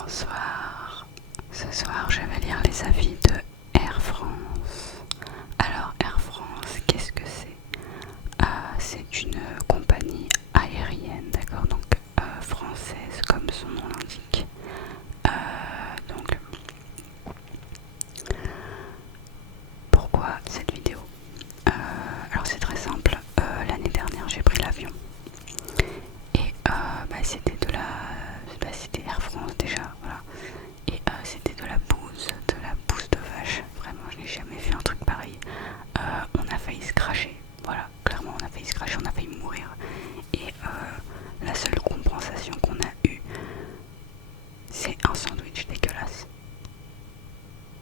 Bonsoir. Ce soir, je vais lire les avis de Air France. Alors, Air France, qu'est-ce que c'est? C'est une compagnie aérienne, d'accord? Donc, française, comme son nom l'indique. Donc, pourquoi cette vidéo? Alors, c'est très simple. L'année dernière, j'ai pris l'avion. Et c'était Air France déjà, voilà. Et c'était de la bouse de vache. Vraiment, je n'ai jamais vu un truc pareil. On a failli se cracher, voilà, clairement on a failli se cracher, on a failli mourir. Et la seule compensation qu'on a eue, c'est un sandwich dégueulasse.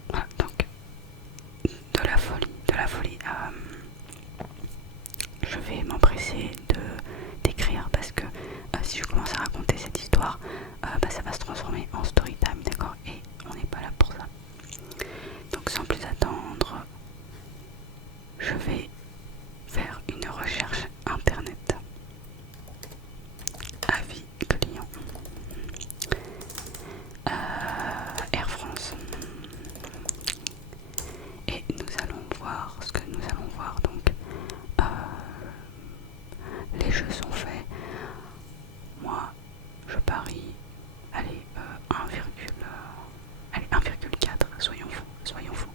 Voilà, donc de la folie, de la folie. Je vais m'empresser d'écrire parce que si je commence à raconter cette histoire, ça va se transformer en story time, d'accord? Et on n'est pas là pour ça. Donc sans plus attendre, je vais faire une recherche internet. Avis client. Air France. Et nous allons voir ce que nous allons voir. Donc les jeux sont faits. Moi je parie, allez, 1,4, soyons fous, soyons fous.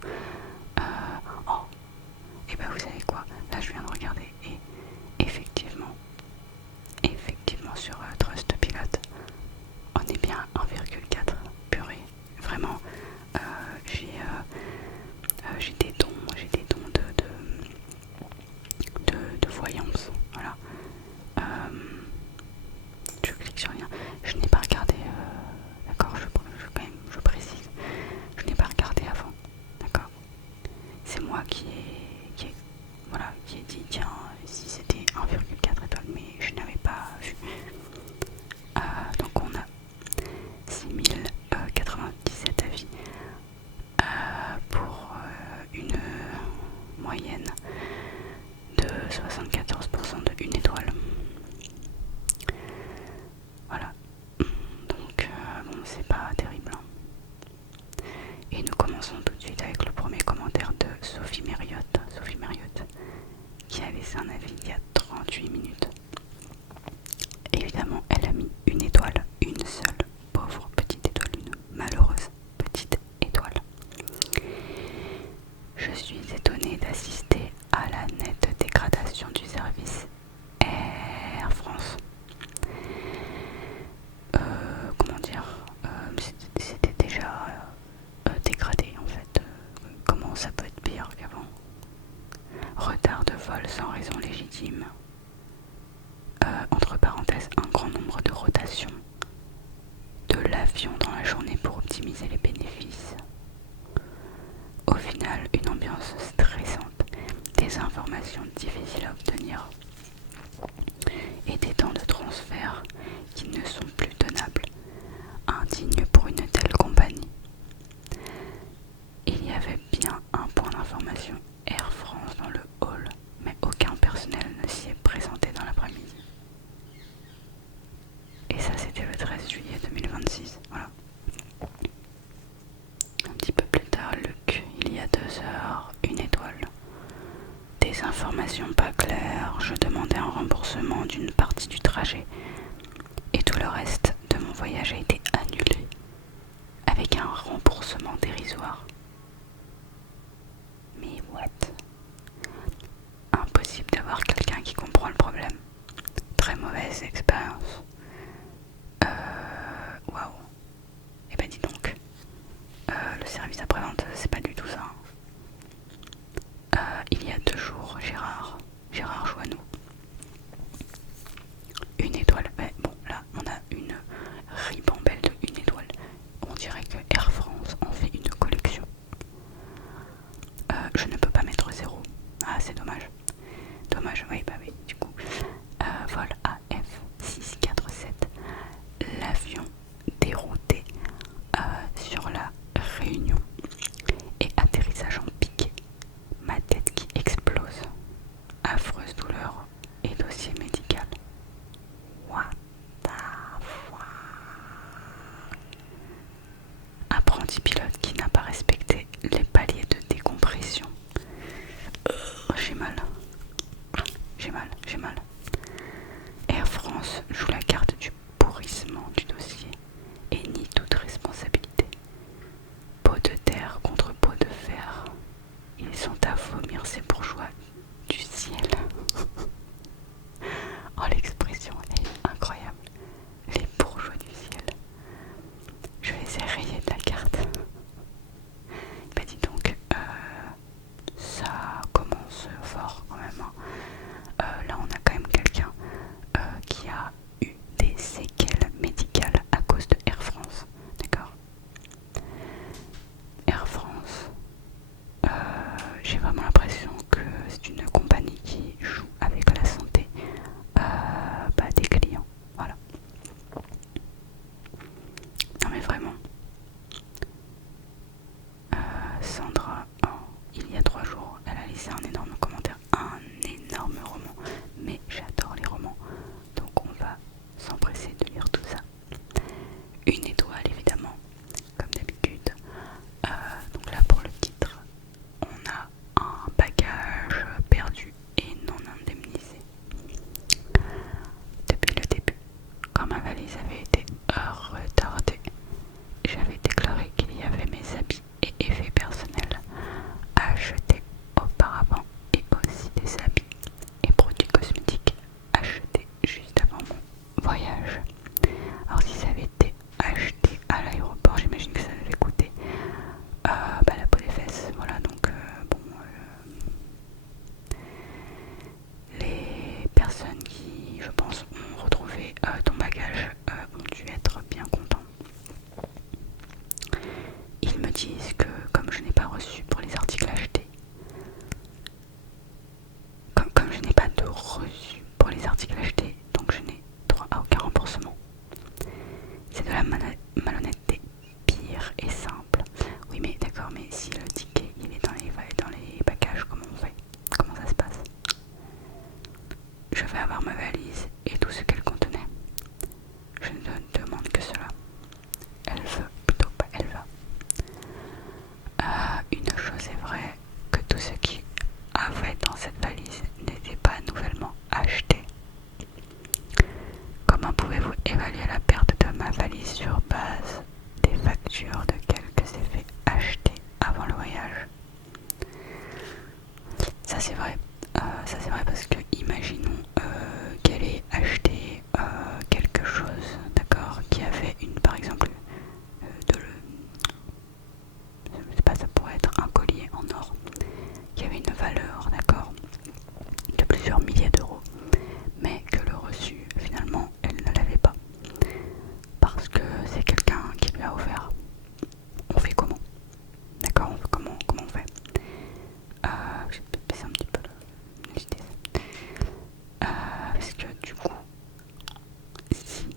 Oh, et bah vous savez quoi, là je viens de regarder et effectivement sur Trustpilot, on est bien à 1,4, purée, vraiment. J'ai des dons de voyance, voilà. Je clique sur rien. Je n'ai pas regardé, d'accord, je précise, je n'ai pas regardé avant, d'accord. C'est moi qui ai dit tiens si c'était 1,4 étoiles, mais je n'avais pas vu. Donc on a 6097 avis pour une moyenne de 74% de 1 étoile. Voilà, donc bon, c'est pas terrible, hein. Et nous commençons tout de suite avec le premier commentaire de Sophie Marriott, qui a laissé un avis il y a 38 minutes. Évidemment, elle a mis une étoile, une seule, pauvre petite étoile, une malheureuse petite étoile. Je suis étonnée d'assister à la nette dégradation du service Air France. Comment dire, c'était déjà dégradé en fait. Comment ça peut être pire qu'avant? Retard de vol sans raison légitime. Entre parenthèses, un grand nombre de rotations de l'avion dans la journée pour optimiser les bénéfices. Au final, une ambiance stressante, des informations difficiles à obtenir et des temps de transfert qui ne sont plus tenables, indignes pour une telle compagnie. Il y avait bien un point d'information Air France dans le hall, mais aucun personnel ne s'y est présenté dans l'après-midi. Et ça, c'était le 13 juillet 2026, voilà. Un petit peu plus tard, Luc, il y a 2 heures, 1 étoile. Des informations pas claires, je demandais un remboursement d'une partie du trajet et tout le reste de mon voyage antipilote qui n'a pas respecté les paliers de décompression. J'ai mal. J'ai mal. Air France joue la carte du pourrissement du dossier et nie toute responsabilité. Pot de terre contre pot de fer. Ils sont à vomir ces bourgeois du ciel. Oh, l'expression est incroyable. Les bourgeois du ciel. Je les ai rayés de la carte. Bah dis donc, ça commence fort quand même. Là on a quand même quelqu'un qui a eu des séquelles médicales à cause de Air France. D'accord. Air France, j'ai vraiment l'impression que c'est une compagnie qui joue avec la santé des clients. Voilà. Non mais vraiment. Sandra, il y a 3 jours, elle a laissé un énorme commentaire, un énorme roman. Mais j'adore les romans, donc on va s'empresser de lire tout ça. Une étoile évidemment, comme d'habitude. Donc là pour le titre, on a un bagage perdu et non indemnisé. Depuis le début, quand ma valise avait été retardée, j'avais déclaré qu'il y avait mes habits et effets personnels à acheter auparavant et aussi des habits et produits cosmétiques achetés juste avant mon voyage. Alors si ça avait été acheté à l'aéroport, j'imagine que ça devait coûter la peau des fesses. Voilà, donc les personnes qui, je pense, ont retrouvé ton bagage ont dû être bien contents. Ils me disent que comme je n'ai pas reçu pour les articles achetés, comme je n'ai pas de reçu pour les articles achetés, donc je n'ai droit à aucun remboursement. C'est de la malhonnêteté pire et simple. Oui mais d'accord, mais si le ticket il est dans les bagages, comment on fait? Comment ça se passe? Je vais avoir ma valise et tout ce qu'elle contenait. Je ne demande que cela. Elle veut, plutôt pas elle va. Une chose est vraie, que tout ce qui avait dans cette valise n'était pas nouvellement acheté. Comment pouvez-vous évaluer la perte de ma valise sur base des factures de quelques effets achetés avant le voyage? Ça c'est vrai. Ça c'est vrai parce que imaginons qu'elle ait acheté quelque chose, d'accord, qui avait par exemple je sais pas, ça pourrait être un collier en or qui avait une valeur, d'accord, de plusieurs milliers d'euros, mais que le reçu finalement elle ne l'avait pas parce que c'est quelqu'un qui lui a offert. On fait comment? D'accord, comment on fait? Je vais baisser un petit peu la vitesse. Parce que du coup, si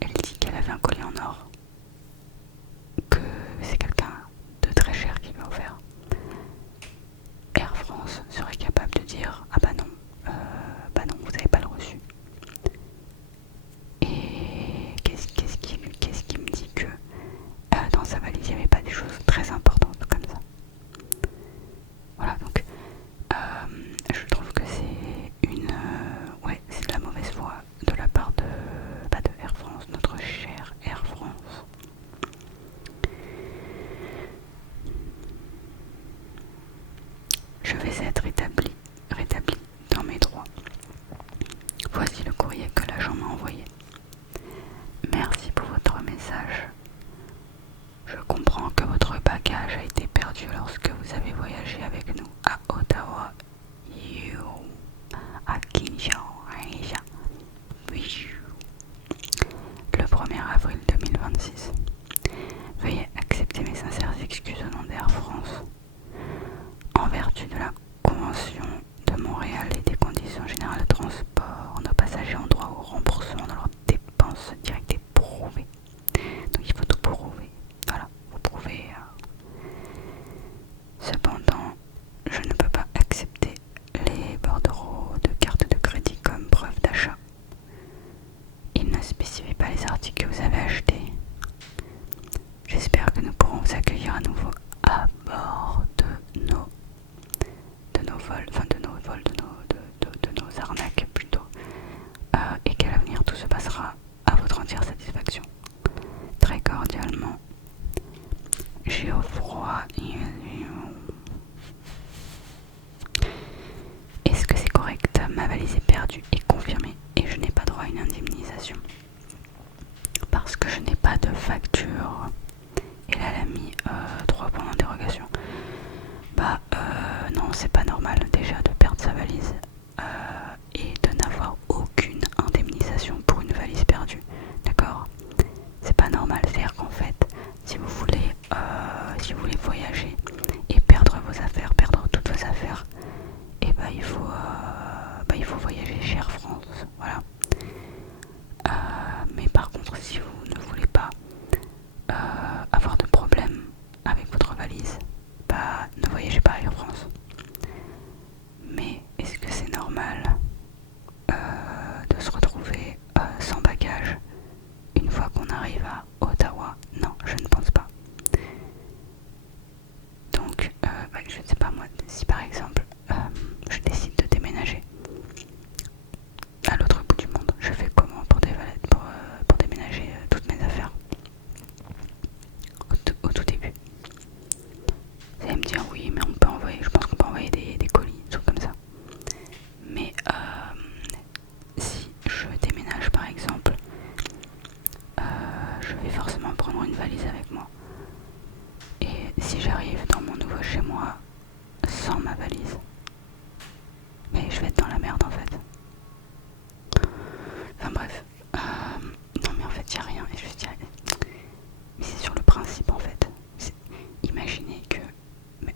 elle dit qu'elle avait un collier en or, que c'est quelqu'un de très cher qui lui a offert, Air France serait capable de dire ah bah non, vous n'avez pas le reçu. Et qu'est-ce qui me dit que dans sa valise il n'y avait pas des choses très importantes comme ça? Voilà, donc je trouve que c'est c'est de la mauvaise foi de la part de Air France, notre cher Air France. Je vais être rétabli dans mes droits. Voici le courrier que l'agent m'a envoyé. Merci pour votre message. Je comprends que votre bagage a été perdu lorsque vous avez voyagé avec nous à Ottawa, à Kinshasa, le 1er avril 2026. Veuillez accepter mes sincères excuses au nom d'Air France. En vertu de la Convention de Montréal et des conditions générales de transport, nos passagers ont droit au remboursement de leurs dépenses directes et prouvées. Donc il faut tout prouver. Voilà, vous prouvez. Cependant, je ne peux pas accepter les bordereaux de carte de crédit comme preuve d'achat. Il ne spécifie pas les articles que vous avez achetés. J'ai pas de facture. Et là elle a mis 3 points d'interrogation. Bah non, c'est pas normal déjà de perdre sa valise et de n'avoir aucune indemnisation pour une valise perdue, d'accord? C'est pas normal, c'est-à-dire qu'en fait, si vous voulez voyager et perdre vos affaires, perdre toutes vos affaires, et bah il faut voyager chez Air France, voilà. Mais par contre, si vous ne voulez pas avoir de problème avec votre valise, bah ne voyagez pas à Air France. Mais est-ce que c'est normal de se retrouver sans bagage une fois qu'on arrive à Ottawa? Non, je ne pense pas. Donc, je ne sais pas moi, si par exemple je décide de déménager à l'autre bout du monde, je fais comment pour déménager toutes mes affaires au tout début? Vous allez me dire oui, mais on peut envoyer, je pense qu'on peut envoyer des colis, des trucs comme ça. Mais si je déménage par exemple, je vais forcément prendre une valise avec moi. Et si j'arrive dans mon nouveau chez moi sans ma valise, mais je vais être dans la merde en fait. Enfin bref, non mais en fait il n'y a rien. Et je dirais, mais c'est sur le principe en fait. Imaginez que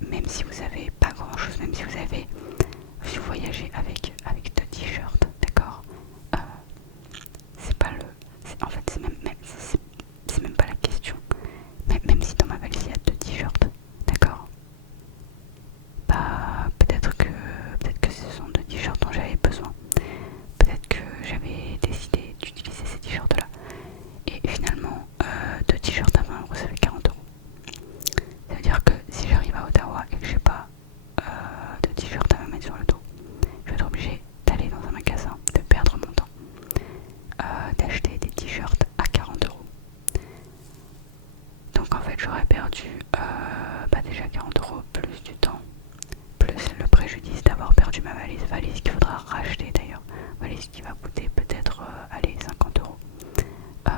même si vous avez pas grand chose, même si vous voyagez avec 2 t-shirts, d'accord, c'est pas en fait c'est même pas la question. Même si dans ma valise il y a 2 t-shirts, d'accord, bah peut-être que ce sont 2 t-shirts dont j'avais besoin. Peut-être que j'avais décidé d'utiliser ces t-shirts là. Et finalement, 2 t-shirts à 20 €, ça fait 40 €. Ça veut dire que si j'arrive à Ottawa et que j'ai pas de t-shirt à me mettre sur le dos, je vais être obligée d'aller dans un magasin, de perdre mon temps, d'acheter des t-shirts à 40 €. Donc en fait j'aurais perdu déjà 40 € plus du temps, plus le préjudice d'avoir perdu ma valise qu'il faudra racheter d'ailleurs, valise qui va coûter peut-être 50 €.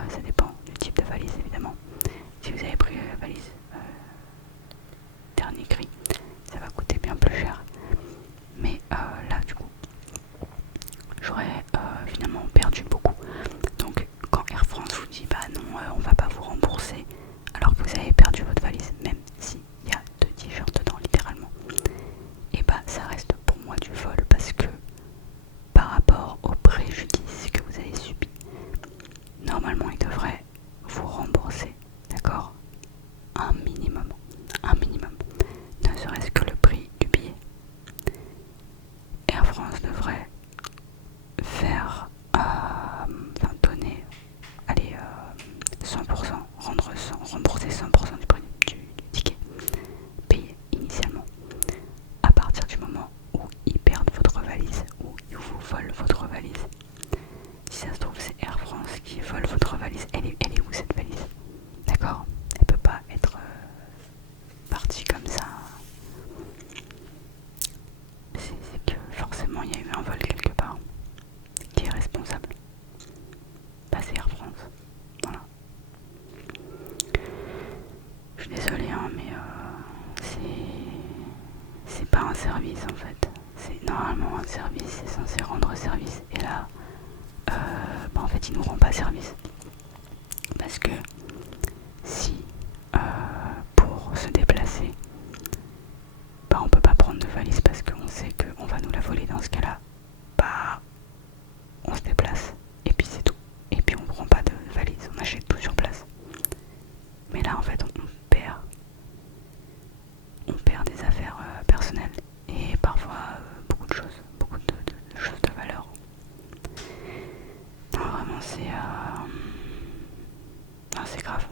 Ça dépend du type de valise évidemment. Si vous avez pris la valise dernier cri, ça va coûter bien plus cher. Mais là du coup j'aurais finalement perdu beaucoup. Donc quand Air France vous dit bah non, on va pas vous rembourser alors que vous avez perdu votre valise, même s'il y a 2 t-shirts dedans littéralement, et bah ça reste pour moi du vol, parce que par rapport au préjudice que vous avez subi, normalement ils devraient vous rembourser, d'accord, un minimum, ne serait-ce que le prix du billet. Air France devrait faire, donner, allez, 100%, rembourser 100% du prix du ticket payé initialement, à partir du moment où ils perdent votre valise, ou ils vous volent votre valise. Si ça se trouve c'est Air France qui vole votre valise, elle est où cette valise? D'accord, elle peut pas être partie comme ça. C'est que forcément il y a eu un vol quelque part. Qui est responsable? Bah c'est Air France, voilà. Je suis désolée hein, mais c'est pas un service en fait. C'est normalement un service, c'est censé rendre service. Et là, en fait ils nous rendent pas service. Parce que si pour se déplacer, on peut pas prendre de valise parce qu'on sait qu'on va nous la voler, dans ce cas là, on se déplace et puis c'est tout. Et puis on prend pas de valise, on achète tout sur place. Mais là en fait on perd des affaires personnelles et parfois beaucoup de choses, beaucoup de choses de valeur. Non, vraiment c'est grave,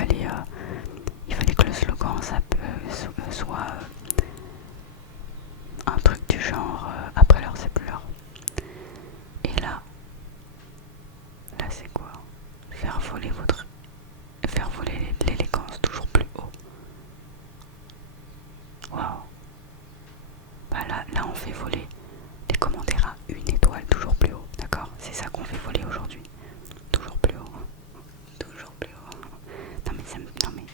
il fallait que le slogan soit un truc du genre après l'heure c'est plus l'heure. Et là c'est quoi? Faire voler l'élégance toujours plus haut. Waouh. Bah là on fait voler les commentaires à 1 étoile toujours plus haut, d'accord? C'est ça qu'on fait voler aujourd'hui. Toujours plus haut. Toujours plus haut. Non mais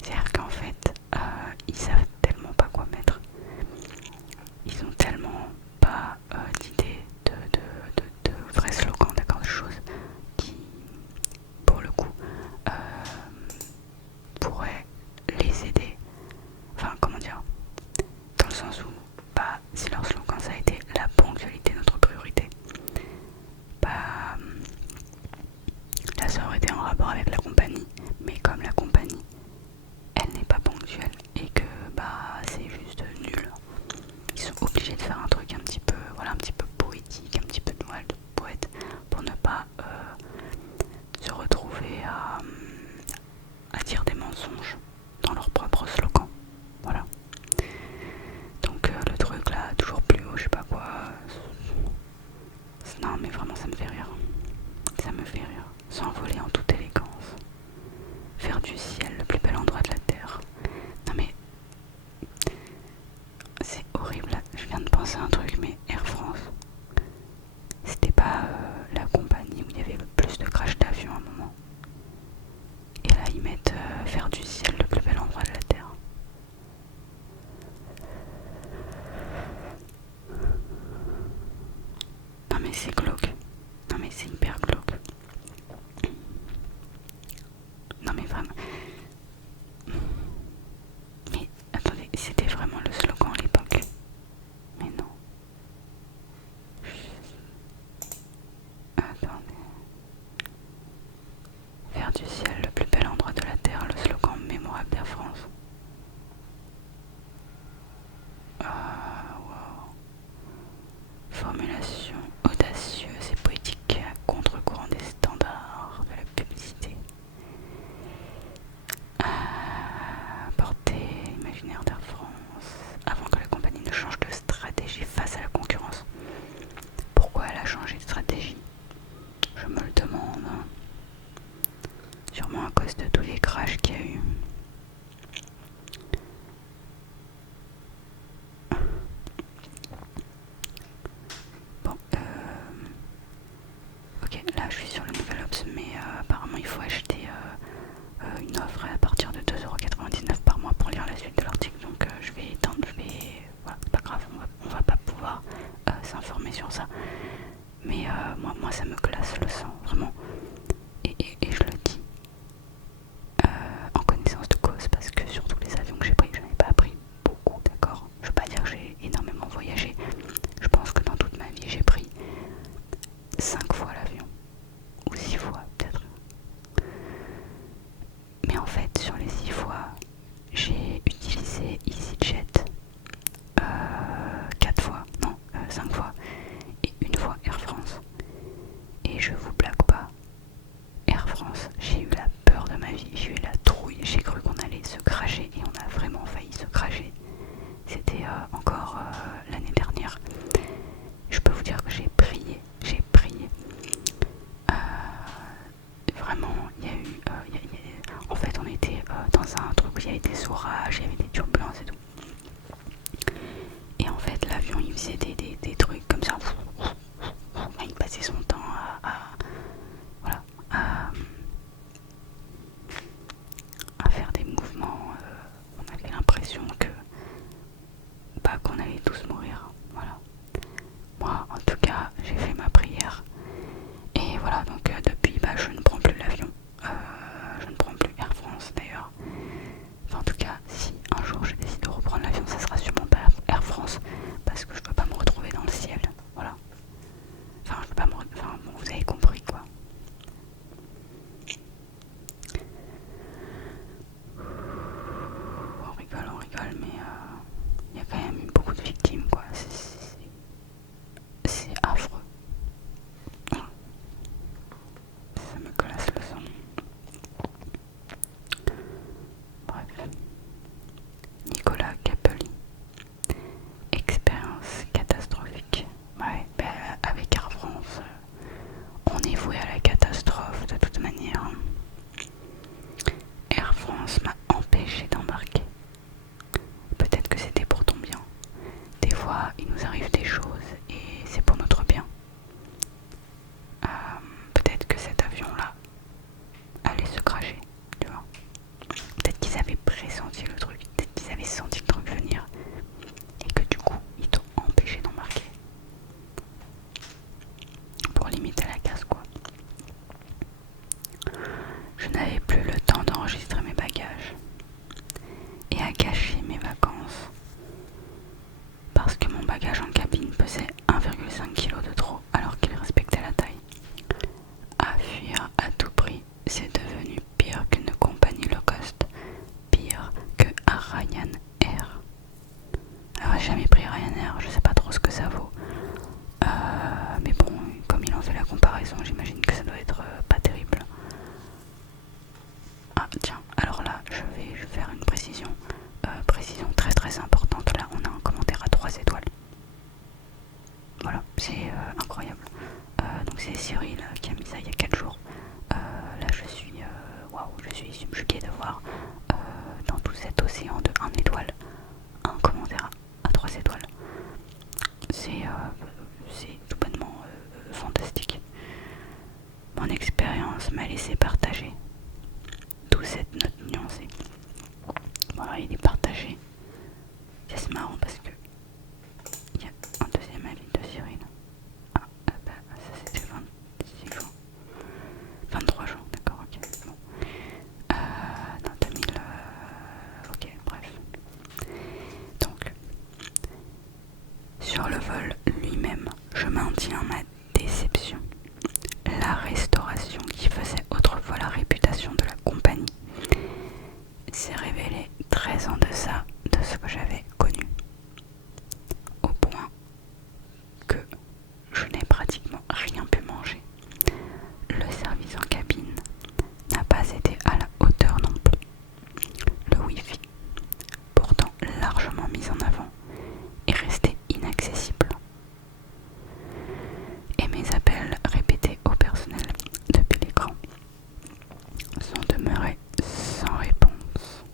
c'est-à-dire qu'en fait, ils savent tellement pas quoi mettre. Ils ont tellement pas d'idées de vrais slogans, d'accord, de choses qui, pour le coup, pourraient les aider. Enfin, comment dire? Dans le sens où, bah, si leur slogan ça a été la ponctualité notre priorité, bah, là ça aurait été en rapport avec la compagnie. Mais comme la compagnie elle n'est pas ponctuelle et que bah c'est juste nul, ils sont obligés de faire un truc un petit peu, voilà, un petit peu poétique, un petit peu de Noël de poète pour ne pas se retrouver à dire des mensonges dans leur propre slogan. Voilà. Donc le truc là, toujours plus haut, je sais pas quoi. Non mais vraiment ça me fait rire. Ça me fait rire. S'envoler en toute élégance. Faire du ciel le plus bel endroit de la terre. Non mais c'est horrible. Je viens de penser à un truc, mais Air France, c'était pas la compagnie où il y avait le plus de crash d'avion à un moment. Et là ils mettent faire du ciel le plus bel endroit de la terre. Non mais c'est glauque. Non mais c'est hyper glauque. Non mais vraiment. Mais attendez, c'était vraiment le slogan à l'époque. Mais non. Attendez. Faire du ciel le plus bel endroit de la terre, le slogan mémorable d'Air France. Ah, wow. Formulation audacieuse et poétique à contre-courant des standards de la publicité. Portée imaginaire d'Air France avant que la compagnie ne change de stratégie face à la concurrence. Pourquoi elle a changé de stratégie? Je me le demande. Sûrement à cause de tous les crashs qu'il y a eu. Bon, ok, là je suis sur le nouvel Ops, mais apparemment il faut acheter une offre à partir de 2,99€ par mois pour lire la suite de l'article. Donc je vais étendre, voilà, c'est pas grave, on va pas pouvoir s'informer sur ça. Mais moi ça me glace le sang, vraiment. Et je le dis en connaissance de cause, parce que sur tous les avions que j'ai pris, je n'en ai pas pris beaucoup, d'accord? Je veux pas dire que j'ai énormément voyagé. Je pense que dans toute ma vie j'ai pris 5 fois l'avion, ou 6 fois peut-être. Mais en fait sur les 6 fois j'ai utilisé EasyJet 4 fois, non 5 fois, et une fois Air France. Et je vous blague pas, Air France, j'ai eu la peur de ma vie, j'ai eu la trouille, j'ai cru qu'on allait se cracher et on a vraiment failli se cracher. C'était encore l'année dernière. Je peux vous dire que j'ai prié. Vraiment, il y a eu... en fait, on était dans un truc où il y avait des orages, il y avait des turbulences et tout. Et en fait, l'avion, il faisait des trucs comme ça. Il passait son temps voilà, à faire des mouvements. On avait l'impression que qu'on allait tous mourir. Voilà. Moi, en tout cas, j'ai fait ma prière. Et voilà, donc depuis, je ne prends plus l'avion. Je ne prends plus Air France d'ailleurs. Enfin, en tout cas, si un jour je décide de reprendre je n'avais plus le temps d'enregistrer mes bagages et à gâcher mes vacances parce que mon bagage en cabine pesait 1,5 kg de trop alors qu'il respectait la taille. À fuir à tout prix, c'est devenu pire qu'une compagnie low cost, pire que à Ryanair. Alors j'ai jamais pris Ryanair, je sais pas trop ce que ça vaut. Mais bon, comme il en fait la comparaison, j'imagine que ça doit être pas terrible. Ah tiens, alors là, je vais faire une précision. Précision très très importante. Là, on a un commentaire à 3 étoiles. Voilà, c'est incroyable. Donc c'est Cyril qui a mis ça il y a 4 jours. Là, je suis waouh, je suis subjuguée de voir dans tout cet océan de 1 étoile un commentaire à 3 étoiles. C'est tout bonnement fantastique. Mon expérience m'a laissé partager. D'où cette note nuancée. Voilà, il est partagé. C'est marrant parce que il y a un deuxième avis de Cyril. Ah, bah, ça c'était 26 jours. 23 jours, d'accord, ok. Bon. Non, 2000. Ok, bref. Donc, sur le vol lui-même, je maintiens ma déception. La restauration qui faisait autrefois la réputation de la compagnie s'est révélée très en deçà de ce que j'avais connu, au point que je n'ai pratiquement rien pu manger. Le service en cabine n'a pas été à la hauteur non plus. Le Wi-Fi, pourtant largement mis en avant, est resté inaccessible. Et mes appels répétés au personnel depuis l'écran sont demeurés sans réponse.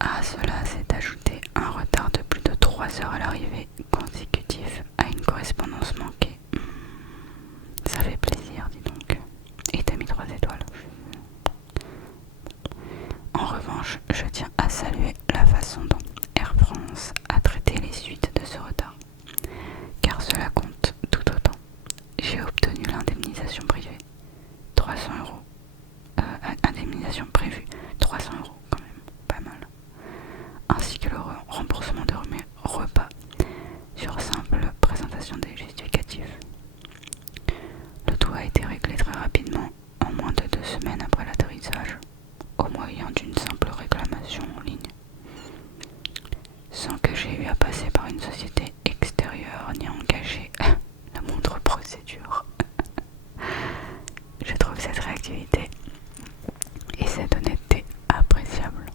À cela s'est ajouté un retard de plus de 3 heures à l'arrivée consécutif à une correspondance manquée. Ça fait plaisir, dis donc. Et t'as mis 3 étoiles. En revanche, je tiens à saluer la façon dont Air France a traité les suites de ce retard, car cela compte tout autant. J'ai obtenu l'indemnisation privée, 300 euros. Indemnisation prévue, 300 euros quand même, pas mal. Ainsi que le remboursement de mes repas sur simple présentation des justificatifs. Le tout a été réglé très rapidement, en moins de 2 semaines après l'atterrissage, au moyen d'une simple réclamation en ligne, sans que j'aie eu à passer par une société extérieure ni engager la moindre procédure. Je trouve cette réactivité et cette honnêteté appréciable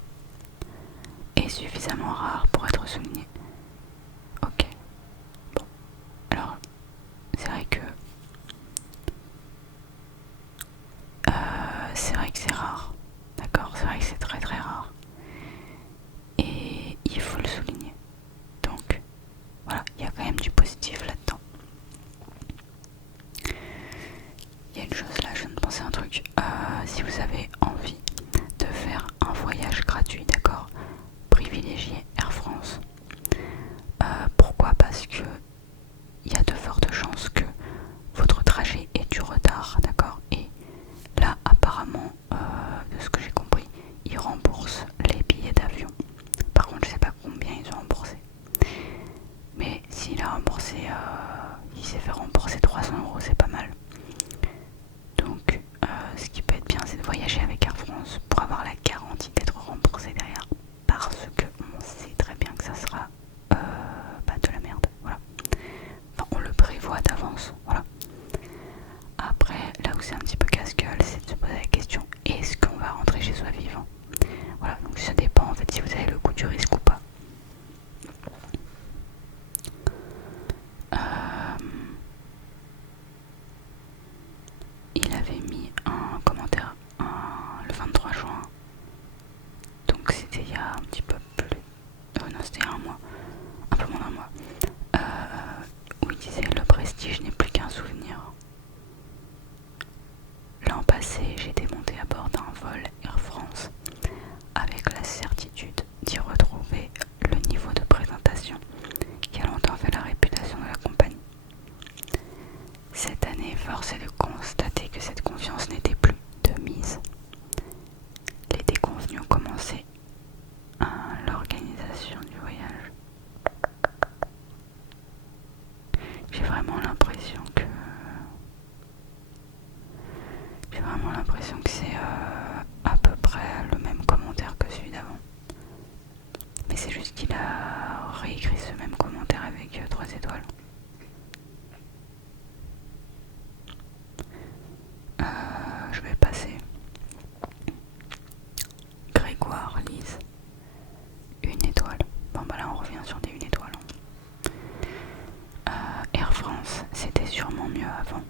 et suffisamment rare pour être soulignée. Ok, bon, alors c'est vrai que c'est rare, d'accord, c'est vrai que c'est très très rare et il faut le souligner. Donc voilà, il y a quand même du positif là-dedans. Il y a une chose là, je viens de penser à un truc. Si vous avez envie de faire un voyage gratuit, d'accord, privilégiez Air France. Pourquoi? Parce que il y a de fortes chances que votre trajet ait du retard, d'accord. Et là, apparemment, de ce que j'ai compris, ils remboursent les billets d'avion. Par contre, je sais pas combien ils ont remboursé. Mais s'il a remboursé, il s'est fait rembourser 300 euros, c'est pas mal. Donc, ce qui peut être bien, c'est de voyager avec J'ai vraiment l'impression que c'est à peu près le même commentaire que celui d'avant. Mais c'est juste qu'il a réécrit ce même commentaire avec 3 étoiles. Je vais passer. Grégoire, Lise, 1 étoile. Bon bah là on revient sur des 1 étoile. Air France, c'était sûrement mieux avant.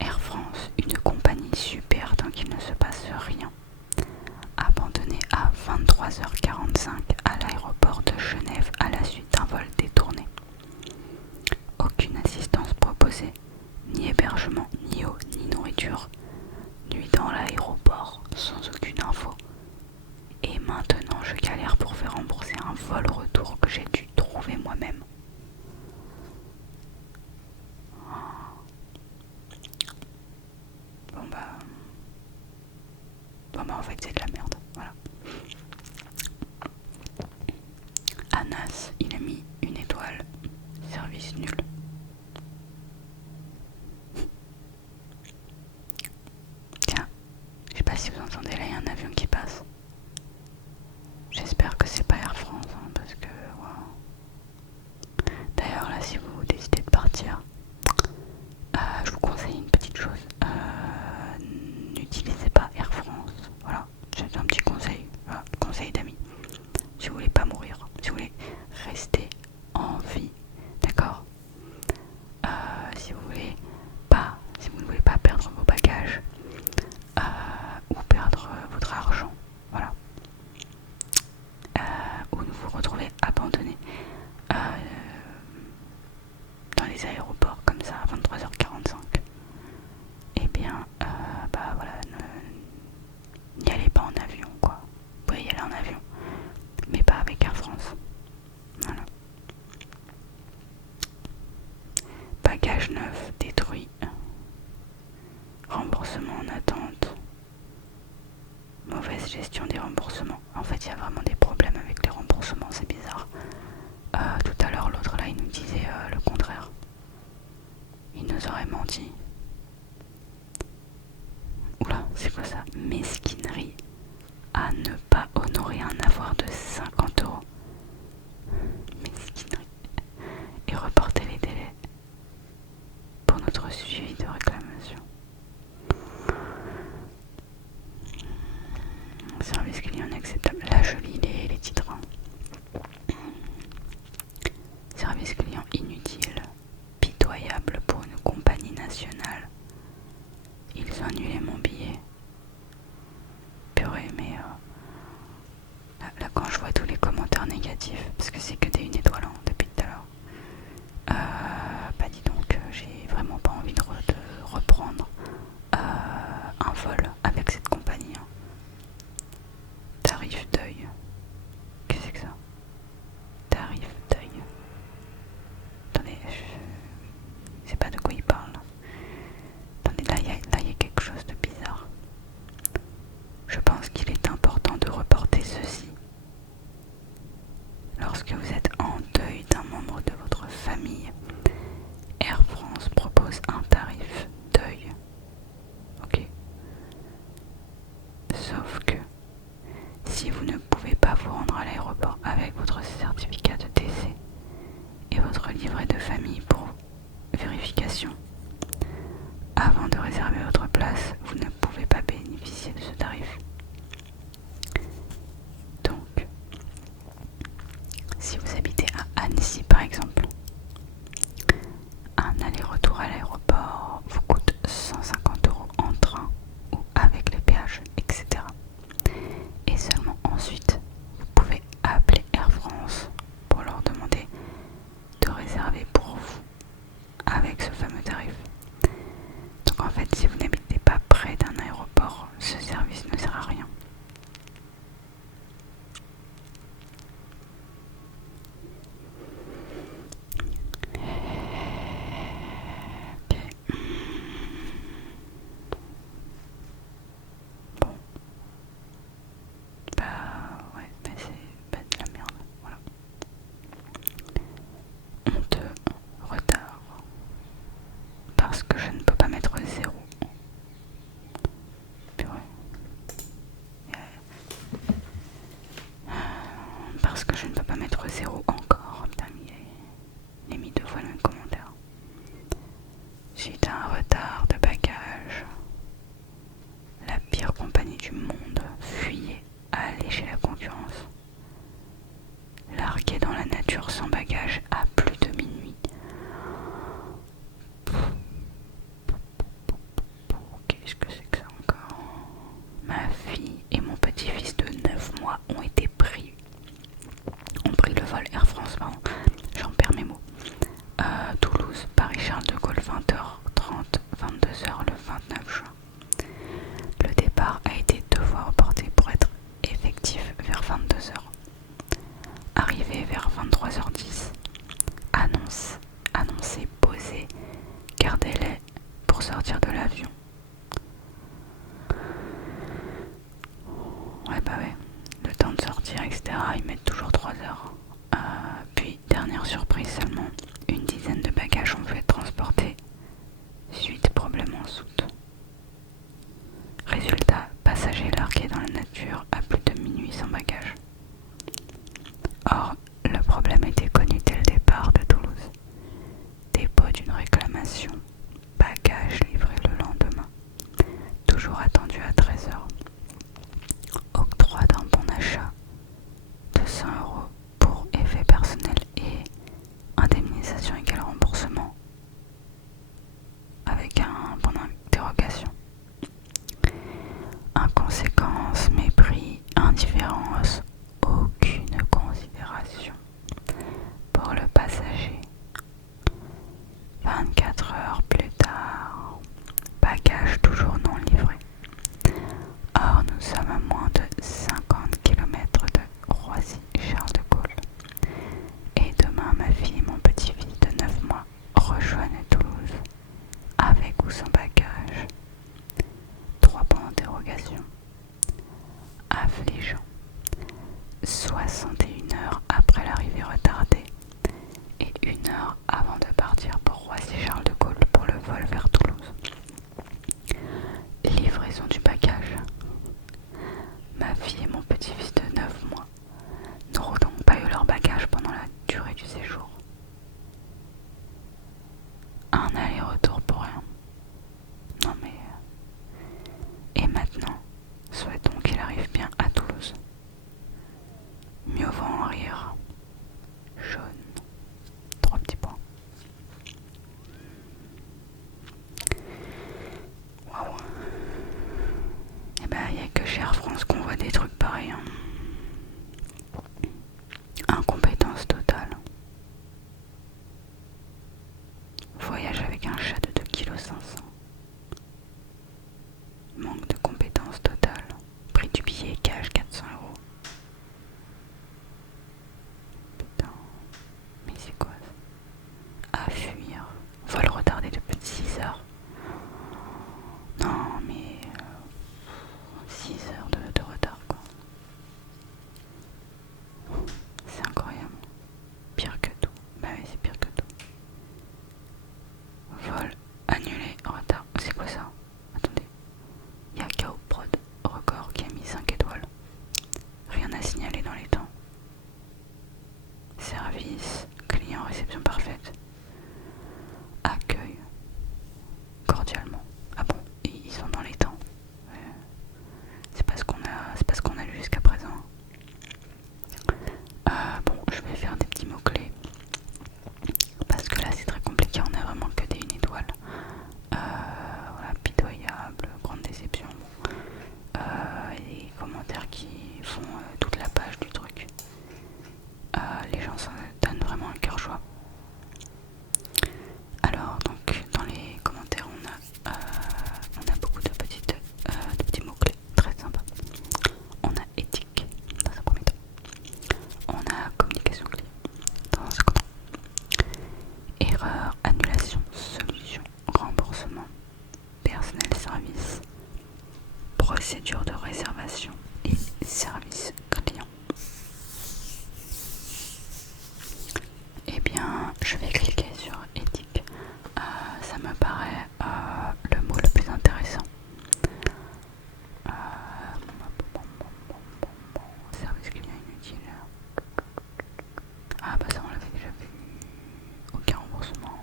Air France, une compagnie super tant qu'il ne se passe rien. Abandonné à 23h45 à l'aéroport de Genève à la suite d'un vol détourné. Aucune assistance proposée, ni hébergement, ni eau, ni nourriture. Nuit dans l'aéroport, sans aucune info. Et maintenant je galère pour faire rembourser un vol retour que j'ai dû trouver moi-même. Bon bah en fait c'est de la merde, voilà. Anas, il a mis 1 étoile, service nul. Tiens, je sais pas si vous entendez là, il y a un avion qui passe. J'espère que c'est pas Air France, hein, parce que wow. D'ailleurs là si vous décidez de partir, je vous conseille une petite chose, n'utilisez pas Air France, voilà, c'est un petit conseil, voilà, conseil d'amis. Si vous voulez pas mourir, si vous voulez rester en vie, d'accord, si vous ne voulez pas perdre vos bagages ou perdre votre argent, voilà, ou vous retrouvez abandonné dans les aéroports comme ça à 23h45, et bien bah voilà, n'y allez pas en avion quoi. Vous pouvez y aller en avion mais pas avec Air France, voilà. Bagages neufs détruits, remboursement en attente, mauvaise gestion des remboursements. En fait il y a vraiment des problèmes avec les remboursements, c'est bizarre. Tout à l'heure l'autre là il nous disait le contraire, il nous aurait menti. Oula, c'est quoi ça? Mesquinerie à ne pas honorer un avoir de 50 €. Mesquinerie. Et reporter les délais pour notre suivi de réclamation. Service client inacceptable. Là je lis les titres. Service client inutile, pitoyable pour une compagnie nationale. Ils ont annulé mon billet. Purée, mais là quand je vois tous les commentaires négatifs, parce que c'est que des 1 étoile depuis tout à l'heure, bah dis donc, j'ai vraiment pas envie de reprendre un vol avec cette compagnie. Tarif deuil. Qu'est-ce que c'est que ça? Tarif deuil. Attendez, je sais pas de quoi il parle. Attendez, là il y a quelque chose de bizarre. Je pense qu'il est important de reporter ceci. Lorsque vous êtes en deuil d'un membre de votre famille, Air France propose un tarif deuil. Ok. c'est que chez Air France qu'on voit des trucs pareils. Hein. Incompétence totale. Voyage avec un chat de 2,5 kg. Manque de compétence totale. Prix du billet cash 400 €. Putain. Mais c'est quoi ça? À fuir. Vol retardé de plus de 6 heures. Non mais 6 heures de retard quoi. C'est incroyable. Pire que tout. Bah oui, c'est pire que tout. Vol annulé, retard. C'est quoi ça? Attendez. Il y a KO Prod Record qui a mis 5 étoiles. Rien à signaler dans les temps. Service, client, réception parfaite. Accueil. Cordialement. Ah bon, ils sont dans les temps. C'est pas ce qu'on a lu jusqu'à présent. Bon, je vais faire des petits mots-clés. Parce que là c'est très compliqué, on a vraiment que des 1 étoile. Voilà, pitoyable, grande déception. Et des commentaires qui font toute la page du truc. Les gens s'en donnent vraiment un cœur joie. Alors donc dans les commentaires on a beaucoup de petits mots-clés très sympas. On a éthique dans un premier temps. On a communication client dans un second temps. Erreur, annulation, solution, remboursement, personnel service, procédure de réservation et service client. Eh bien, je vais cliquer sur éthique. Ça me paraît le mot le plus intéressant. Service client inutile. Ah bah ça on l'avait déjà vu. Aucun remboursement.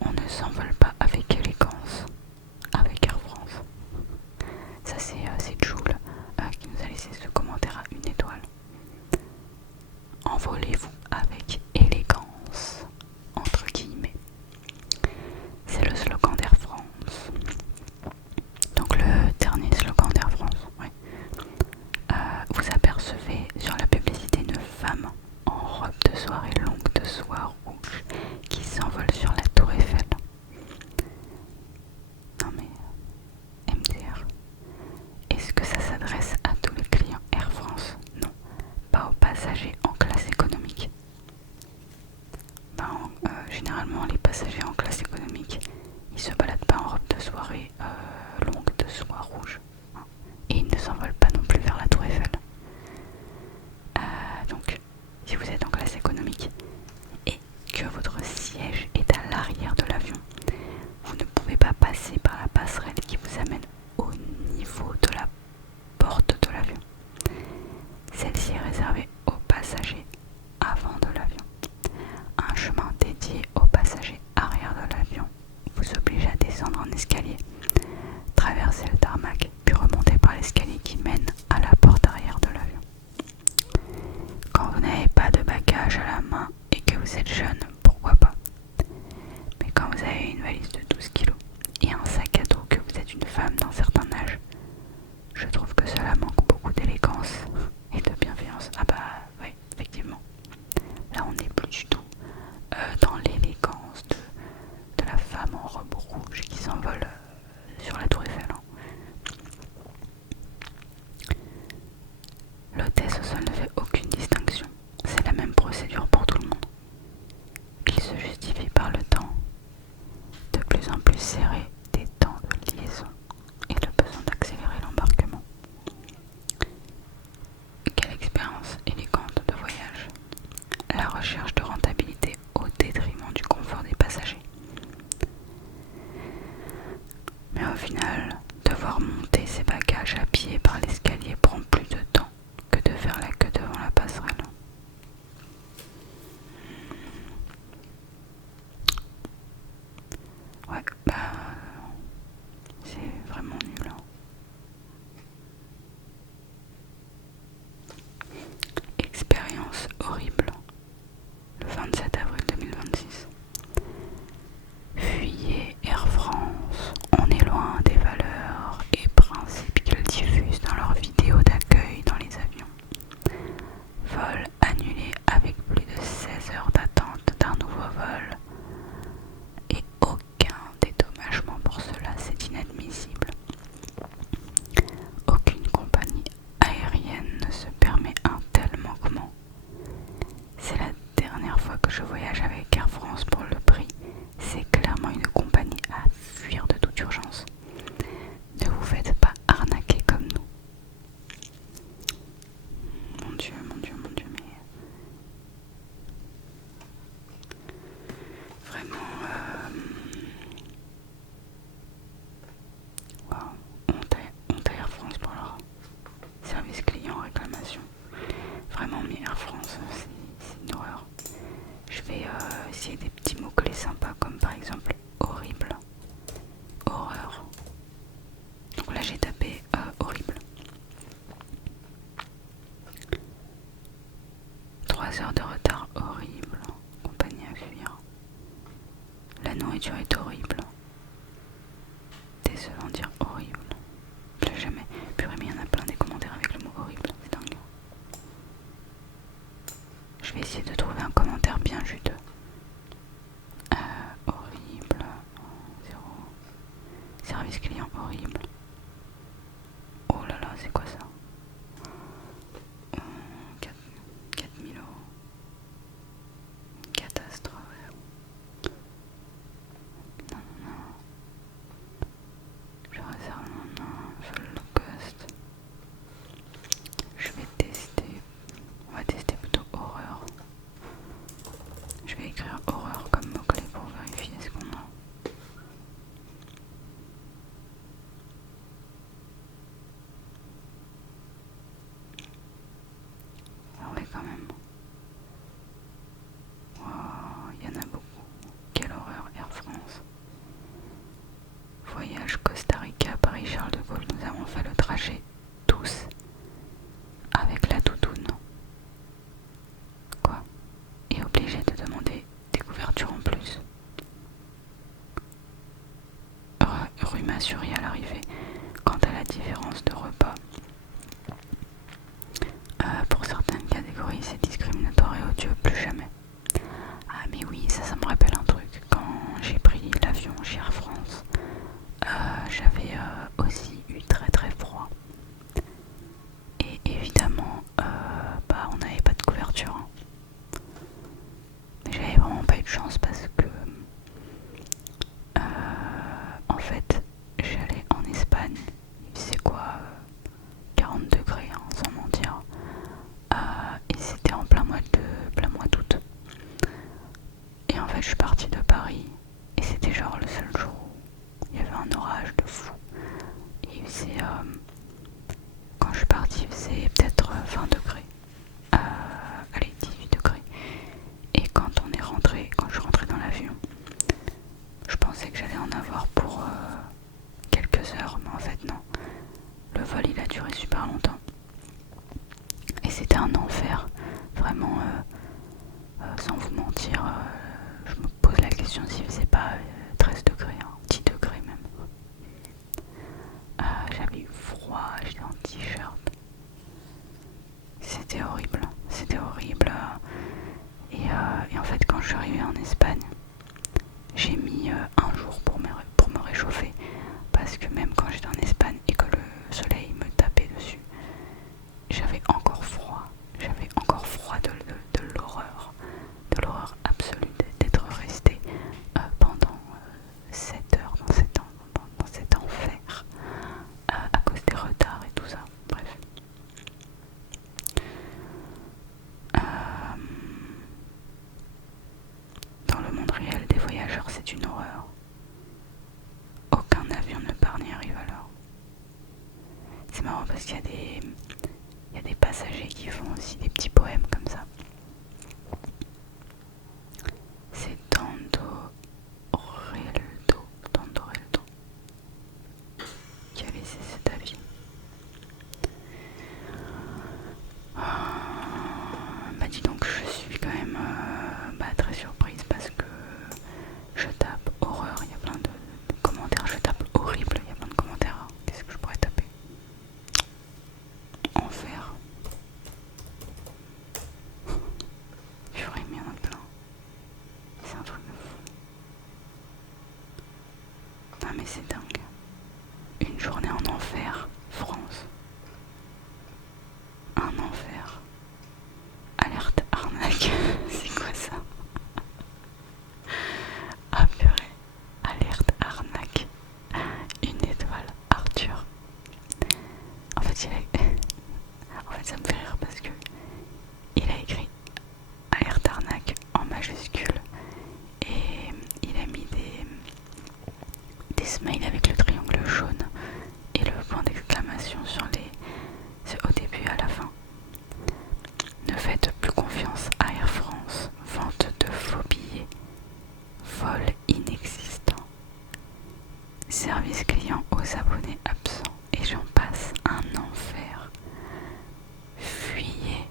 On ne s'envole pas avec élégance avec Air France. Ça c'est Joule qui nous a laissé ce commentaire à 1 étoile. Envolez-vous avec élégance, entre guillemets. C'est le slogan d'Air France. Donc le dernier slogan d'Air France, ouais. Vous apercevez sur la publicité une femme en robe de soirée longue de soie rouge qui s'envole sur la tour Eiffel. Non mais, MDR, est-ce que ça s'adresse à tous les clients Air France? Non, pas aux passagers en classe économique. Généralement les passagers en classe économique, ils se baladent pas en robe de soirée longue de soie rouge. Hein, et ils ne s'envolent pas non plus vers la tour Eiffel. Donc, si vous êtes en classe économique et que votre siège est à l'arrière de l'avion, vous ne pouvez pas passer par la passerelle qui vous amène au niveau de la porte de l'avion. Celle-ci est réservée aux passagers avant de l'avion. Un chemin dédié aux passagers arrière de l'avion vous oblige à descendre en escalier, traverser le tarmac, puis remonter par l'escalier qui mène à la porte arrière de l'avion. Quand vous n'avez pas de bagage à la main et que vous êtes jeune, pourquoi pas? Mais quand vous avez une valise de 12 kg et un sac à dos, que vous êtes une femme d'un certain âge, je trouve que cela manque beaucoup d'élégance et de bienveillance. Ah bah oui, effectivement. Là on n'est plus du tout dans l'élégance de la femme en robe rouge qui s'envole sur la tour Eiffel. L'hôtesse au sol ne fait aucune distinction. C'est la même procédure pour tout le monde. Il se justifie par le temps de plus en plus serré des temps de liaison et le besoin d'accélérer l'embarquement. Quelle expérience élégante de voyage. La recherche de rentabilité au détriment du confort des passagers. Mais au final, devoir monter ses bagages à pied par l'escalier prend plus de temps que de faire la queue devant la passerelle. Ouais, bah c'est vraiment nul. Hein. Expérience horrible. Le 27 avril 2026. Fuyez Air France. On est loin des valeurs horrible. Oh là là, c'est quoi ça? 4000 euros. Une catastrophe. Non, non, non. Je réserve, non, full low cost. Je vais tester. On va tester plutôt horreur. Je vais écrire horreur comme mot-clé pour vérifier ce qu'on a. Ah ouais, quand même. Wow, il y en a beaucoup. Quelle horreur, Air France. Voyage Costa Rica, Paris-Charles de Gaulle. Nous avons fait le trajet tous avec la doudoune. Quoi? Et obligé de demander des couvertures en plus. Rue Massurie à l'arrivée. Quant à la différence de repas, pour certaines catégories, c'est discriminatoire et odieux, plus jamais. Ah mais oui, ça me rappelle un truc. Quand j'ai pris l'avion chez Air France, j'avais aussi eu très très froid. Et évidemment, on n'avait pas de couverture. Hein. Mais j'avais vraiment pas eu de chance parce que, en fait, j'allais en Espagne. Il faisait quoi 40 degrés, hein, sans mentir. Et c'était en plein mois d'août. Et en fait, je suis partie de Paris. Et c'était genre le seul jour où il y avait un orage de fou. Et il faisait, quand je suis partie, il faisait peut-être 20 degrés. Allez, 18 degrés. Et quand je suis rentrée dans l'avion, je pensais que j'allais en avoir pour quelques heures, mais en fait non. Le vol il a duré super longtemps. Et c'était un enfer. Vraiment, sans vous mentir, je me pose la question s'il faisait pas 13 degrés, hein, 10 degrés même. J'avais eu froid, j'étais en t-shirt. C'était horrible. Et en fait, quand je suis arrivée en Espagne, j'ai mis un jour pour me réchauffer. Parce que même quand j'étais en Espagne et que le soleil me tapait dessus, j'avais encore froid. J'avais encore froid de l'horreur absolue d'être restée pendant 7 heures dans cet enfer à cause des retards et tout ça. Bref. Dans le monde réel des voyageurs, c'est une horreur. Aucun avion ne part n'y arrive alors. C'est marrant parce qu'il y a des passagers qui font aussi des petits poèmes comme ça. C'est Tandoreldo qui a laissé cet avis. Bah dis donc, je suis quand même très surprise parce que je tape horreur, il y a plein de commentaires, je tape horrible, il y a plein de commentaires. Qu'est-ce que je pourrais taper? Enfer. Purée, mais il y en a plein. C'est un truc de fou. Ah mais c'est dingue. Une journée en enfer, France. Un enfer. Alerte arnaque. C'est quoi ça? Ah purée. Alerte arnaque. Une étoile. Arthur. En fait, ça me fait rire parce que il a écrit alerte arnaque en majuscule et il a mis des smileys avec le triangle jaune et le point d'exclamation au début et à la fin. Ne faites plus confiance à Air France, vente de faux billets, vol inexistant, service client aux abonnés absents et j'en passe, un enfer. Fuyez,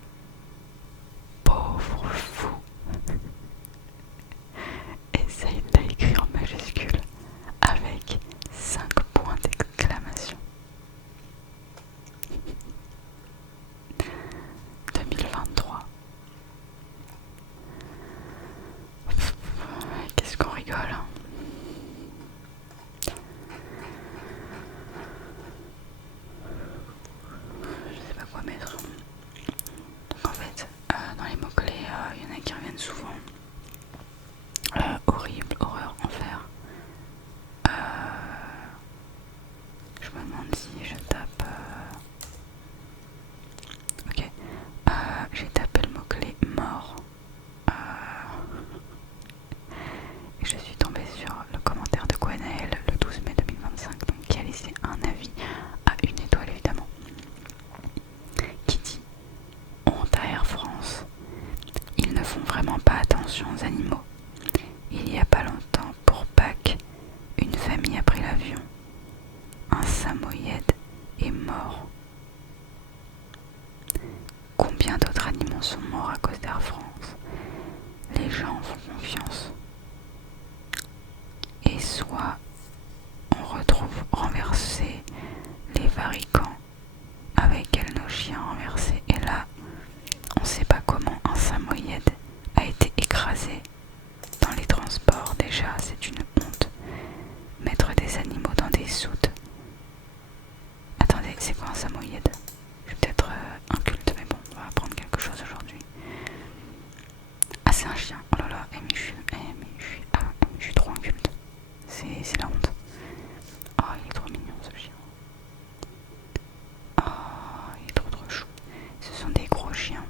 pauvre fou. Et ça il l'a écrit en majuscule avec 5 points d'exclamation. 2023. Qu'est-ce qu'on rigole, hein. contre si je tape... Ok. J'ai tapé le mot-clé mort. Et je suis tombée sur le commentaire de Gwenaël le 12 mai 2025, donc qui a laissé un avis à une étoile évidemment, qui dit: honte à Air France, ils ne font vraiment pas attention aux animaux. Il y a pas longtemps, pour Pâques, une famille a pris l'avion. Un samoyède est mort. Combien d'autres animaux sont morts à cause d'Air France? Les gens font confiance. Et soit on retrouve renversés les varicants avec nos chiens renversés, et là on sait pas comment un samoyède a été écrasé dans les transports. Déjà c'est une honte. Mettre des animaux dans des soutes. Attendez, c'est quoi un samoyède? Je suis peut-être inculte, mais bon, on va apprendre quelque chose aujourd'hui. Ah, c'est un chien. Oh là là, mais je suis trop inculte. C'est la honte. Oh, il est trop mignon ce chien. Oh, il est trop chou. Ce sont des gros chiens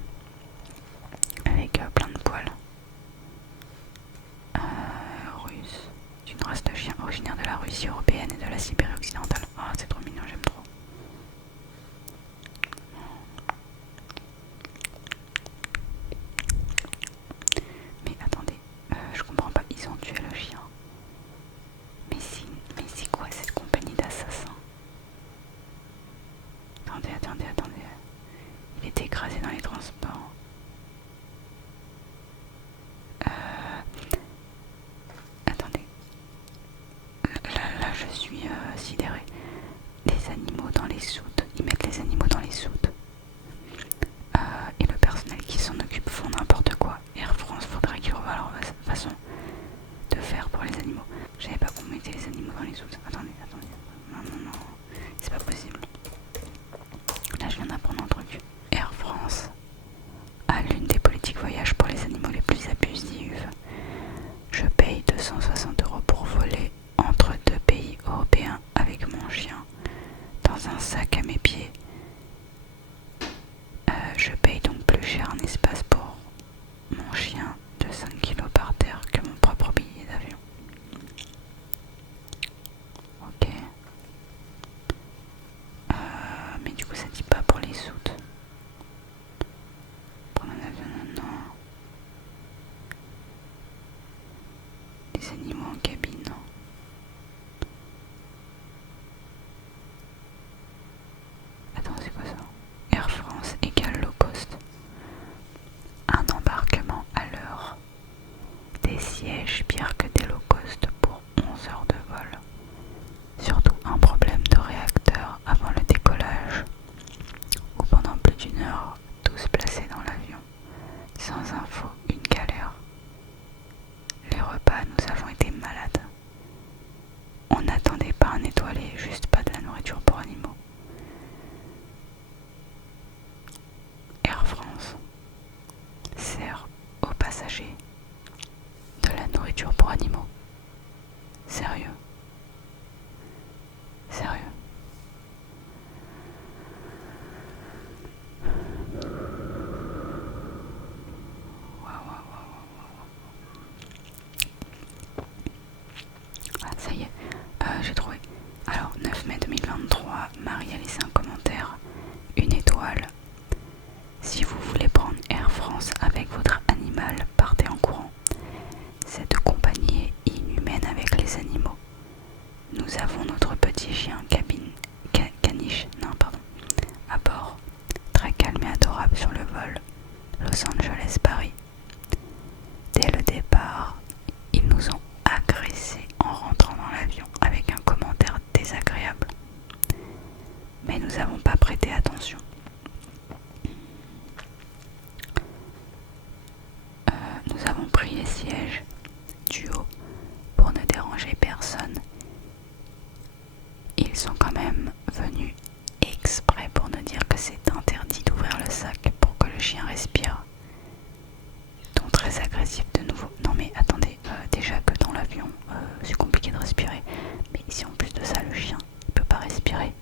avec plein de poils. Russe. C'est une race de chiens originaire de la Russie européenne et de la Sibérie occidentale. Oh, c'est trop mignon, j'aime trop. Mais attendez, je comprends pas, ils ont tué le chien. Mais c'est quoi cette compagnie d'assassins? Attendez. Il était écrasé dans les transports. Attendez. Là, je suis sidérée. Les animaux dans les soutes. Ils mettent les animaux dans les soutes. Et le personnel qui s'en occupe font n'importe quoi. Air France, faudrait qu'ils revoient leur façon de faire pour les animaux. Je savais pas qu'on mettait les animaux dans les soutes. Attendez. Non. C'est pas possible. Là, je viens d'apprendre un truc. Air France a l'une des politiques voyage pour les animaux les plus abusives. Je paye 260 € pour voler entre deux pays européens avec mon chien dans un sac à mes pieds. Je paye donc plus cher en espace pour mon chien de 5 kg par terre que mon propre billet d'avion. Ok. Mais du coup ça dit pas pour les soutes. Prendre un avion, non. Les animaux en cabine, non. Attends, c'est quoi ça? Air France égale low cost. Un embarquement à l'heure. Des sièges pires que des low cost pour 11 heures de vol. Surtout un problème de réacteur avant le décollage. Ou pendant plus d'1 heure, tous placés dans l'avion. Sans info, une galère. Les repas, nous avons été malades. On n'attendait pas un étoilé, juste pas de la nourriture pour animaux. Air France sert aux passagers de la nourriture pour animaux. Sérieux? Ah, ça y est, j'ai trouvé. Alors, 9 mai 2023, Marie a laissé un commentaire, une étoile. Si vous voulez prendre Air France avec votre animal, partez en courant. Cette compagnie est inhumaine avec les animaux. Nous avons notre petit chien caniche, à bord, très calme et adorable sur le vol Los Angeles-Paris. Dès le départ, ils nous ont agressés en rentrant dans l'avion avec un commentaire désagréable. Mais nous n'avons pas prêté attention. Nous avons pris les sièges du haut pour ne déranger personne. Ils sont quand même venus exprès pour nous dire que c'est interdit d'ouvrir le sac pour que le chien respire. Donc très agressif de nouveau. Non mais attendez, déjà que dans l'avion c'est compliqué de respirer, mais si en plus de ça le chien il peut pas respirer,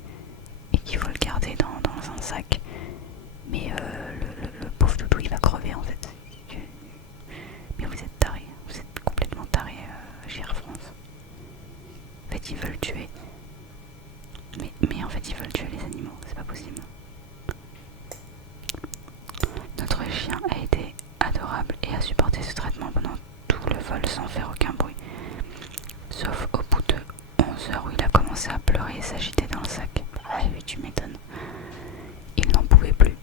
Mais en fait ils veulent tuer les animaux, c'est pas possible. Notre chien a été adorable et a supporté ce traitement pendant tout le vol sans faire aucun bruit. Sauf au bout de 11 heures où il a commencé à pleurer et s'agiter dans le sac. Ah oui, tu m'étonnes. Il n'en pouvait plus.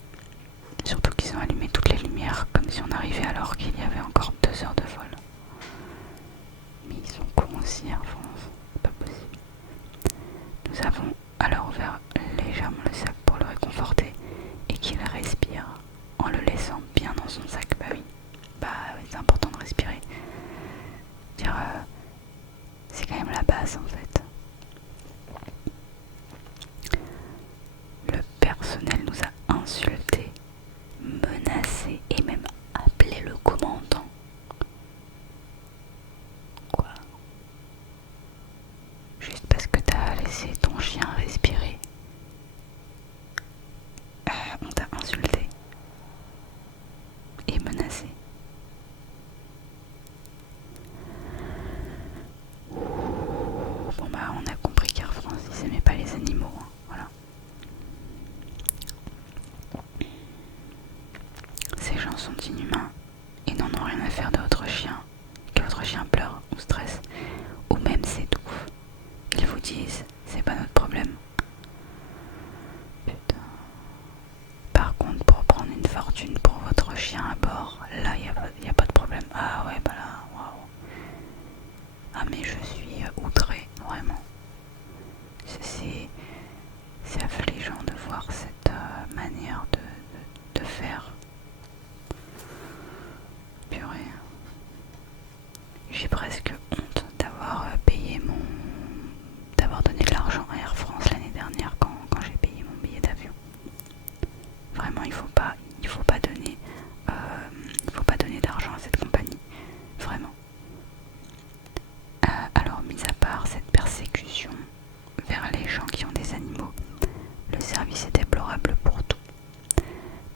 Surtout qu'ils ont allumé toutes les lumières comme si on arrivait alors qu'il y avait encore 2 heures de vol. Mais ils sont cons aussi en France, c'est pas possible. Nous avons alors ouvert légèrement le sac pour le réconforter et qu'il respire en le laissant bien dans son sac. Bah oui, c'est important de respirer. C'est quand même la base en fait. Le personnel nous a insultés, menacés et même appelé le commandant. Quoi? Juste parce que t'as laissé ton chien respirer. On t'a insulté et menacé. Bon bah on a compris qu'Air France ils aimaient pas les animaux, hein. Voilà. Ces gens sont inhumains et n'en ont rien à faire de votre chien, que votre chien pleure ou stresse ou même s'étouffe. Ils vous disent c'est pas notre problème. Putain. Par contre pour prendre une fortune pour votre chien à bord, là y a pas de problème. Ah ouais bah là, waouh. Ah mais je suis outrée, vraiment. C'est affligeant de voir cette manière de faire. Purée. J'ai presque honte d'avoir d'avoir donné de l'argent à Air France l'année dernière quand j'ai payé mon billet d'avion. Vraiment, il faut pas donner d'argent à cette compagnie. Vraiment. Alors, mis à part cette persécution vers les gens qui ont des animaux, le service est déplorable pour tout.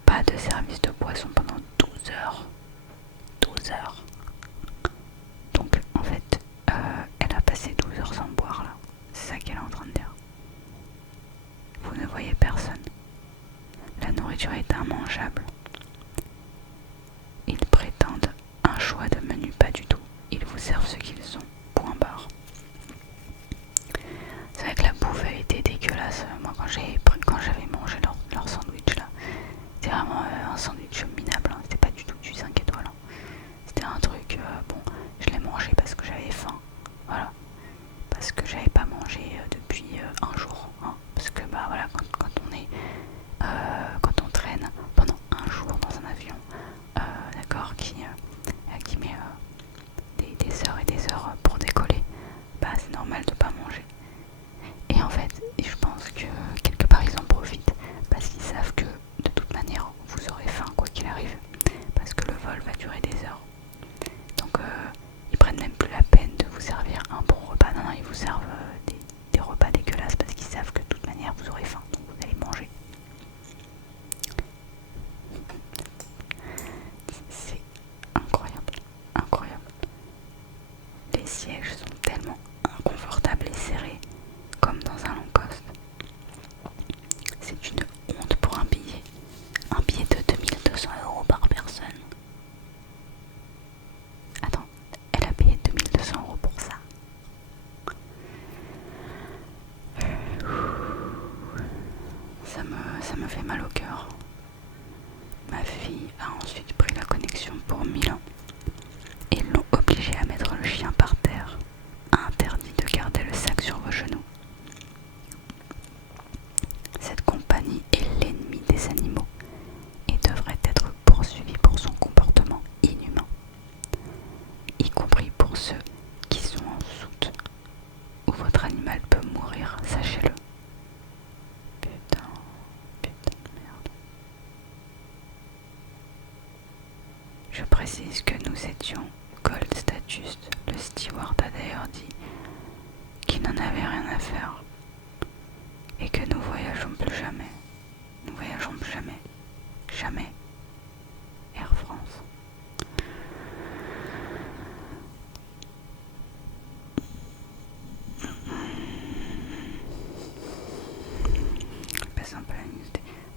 Pas de service de boisson pendant 12 heures. 12 heures. Donc, en fait, elle a passé 12 heures sans boire, là. C'est ça qu'elle est en train de dire. Vous ne voyez personne. La nourriture est immangeable. Ils prétendent un choix de menu, pas du tout. Ils vous servent ce qu'ils ont. Point barre. C'est vrai que la bouffe elle était dégueulasse. Moi quand j'avais mangé leur sandwich là, c'était vraiment un sandwich minable, hein. C'était pas du tout du 5 étoiles, hein. C'était un truc, bon, je l'ai mangé parce que j'avais faim, voilà, parce que j'avais pas mangé depuis un jour, hein. Parce que bah voilà, quand on traîne pendant un jour dans un avion, d'accord, qui met des heures et des heures pour décoller, bah c'est normal de pas manger. Et en fait, je pense que quelque part ils en profitent parce qu'ils savent que de toute manière vous aurez faim quoi qu'il arrive, parce que le vol va durer des heures. Donc ils prennent même plus la peine de vous servir un bon repas. Non, ils vous servent des repas dégueulasses parce qu'ils savent que de toute manière vous aurez faim, donc vous allez manger. C'est incroyable, incroyable. Les sièges sont tellement inconfortables et serrés, comme dans un long cost. C'est une honte pour un billet. Un billet de 2200 € par personne. Attends, elle a payé 2200 € pour ça. Ça me fait mal au cœur. Ma fille a ensuite pris la connexion pour Milan et l'ont obligée à mettre le chien par terre. Interdit de garder le sac sur vos genoux. Cette compagnie est l'ennemi des animaux et devrait être poursuivie pour son comportement inhumain, y compris pour ceux qui sont en soute, où votre animal peut mourir, sachez-le. Putain de merde. Je précise que nous étions Gold Status. Le steward a d'ailleurs dit qu'il n'en avait rien à faire et que nous voyageons plus jamais. Nous voyageons plus jamais. Jamais. Air France.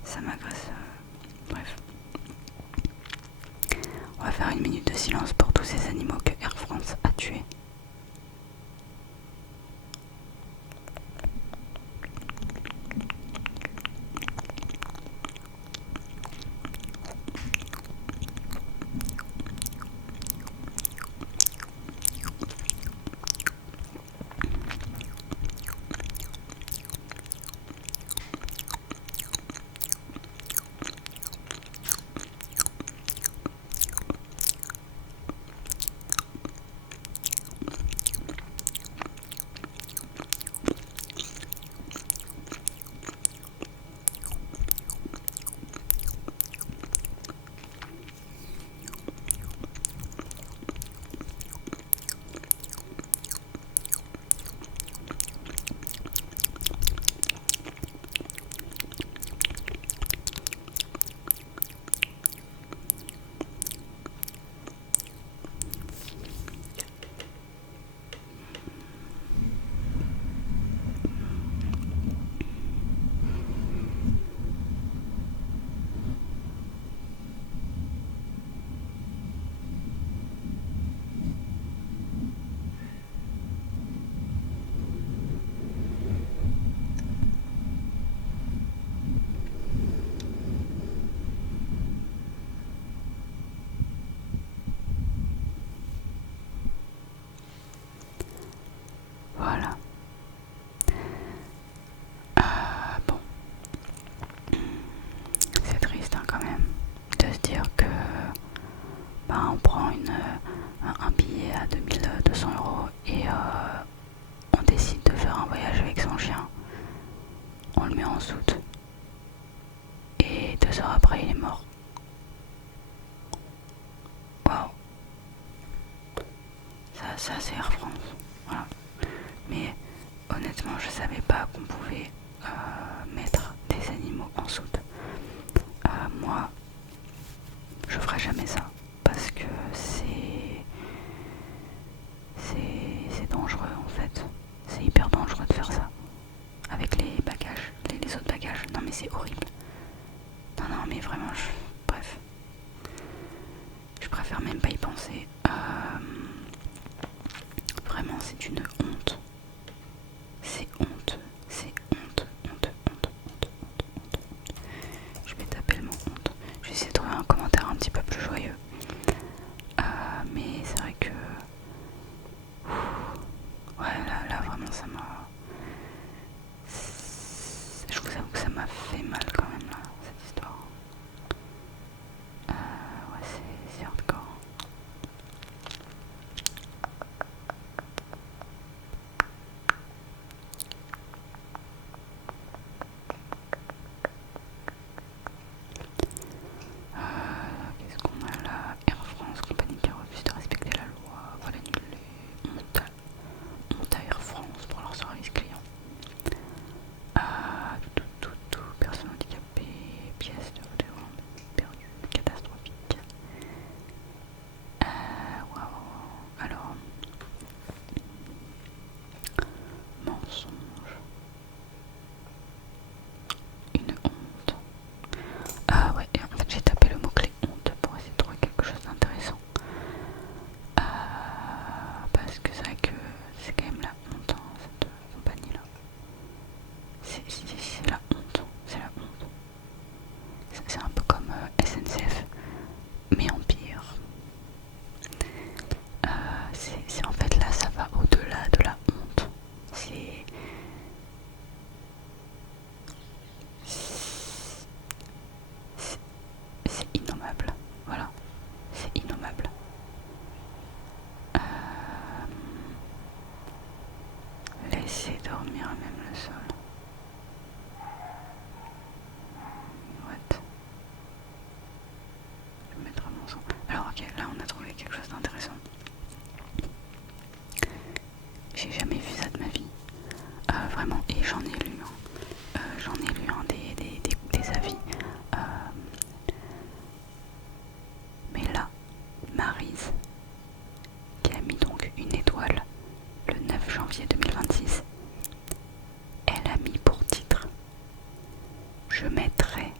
ça m'agresse. Bref. On va faire une minute de silence pour tous ces animaux que Air France a tués. Voilà. Bon. C'est triste quand même de se dire que on prend un billet à 2200 € et on décide de faire un voyage avec son chien. On le met en soute. Et 2 heures après, il est mort. Waouh. Ça c'est Air France. Voilà. Mais honnêtement, je savais pas qu'on pouvait mettre des animaux en soute. Moi, je ferai jamais ça parce que c'est dangereux en fait. C'est hyper dangereux de faire ça avec les bagages, les autres bagages. Non mais c'est horrible. Non mais vraiment, bref. Je préfère même pas y penser. Vraiment, c'est une honte. C'est honte. C'est honte. Je vais taper le mot honte. Je vais essayer de trouver un commentaire un petit peu plus joyeux. Mais c'est vrai que... Ouais, là vraiment ça m'a... Je vous avoue que ça m'a fait mal quand même là, cette histoire. Ouais, c'est hardcore. Qu'est-ce qu'on a là? Air France, compagnie qui refuse de respecter la loi. Voilà, annulé. Honte à Air France pour leur service client. Personne handicapée, pièces de redevance perdues, catastrophique. Waouh. Alors, mensonge. Une honte. Ouais, et en fait j'ai tapé le mot-clé honte pour essayer de trouver quelque chose d'intéressant. Parce que c'est vrai que c'est quand même la honte, hein, cette compagnie-là. C'est la honte, c'est la honte. C'est un peu comme SNCF, mais en pire. En fait là, ça va au-delà de la honte. C'est innommable. Voilà, c'est innommable. Laisser dormir à même le sol. What? Je vais mettre mon son. Alors ok, là on a trouvé quelque chose d'intéressant. J'ai jamais vu ça de ma vie. Vraiment, et j'en ai lu. J'en ai lu des avis. Mais là, Maryse, qui a mis donc une étoile le 9 janvier 2026, elle a mis pour titre: je mettrai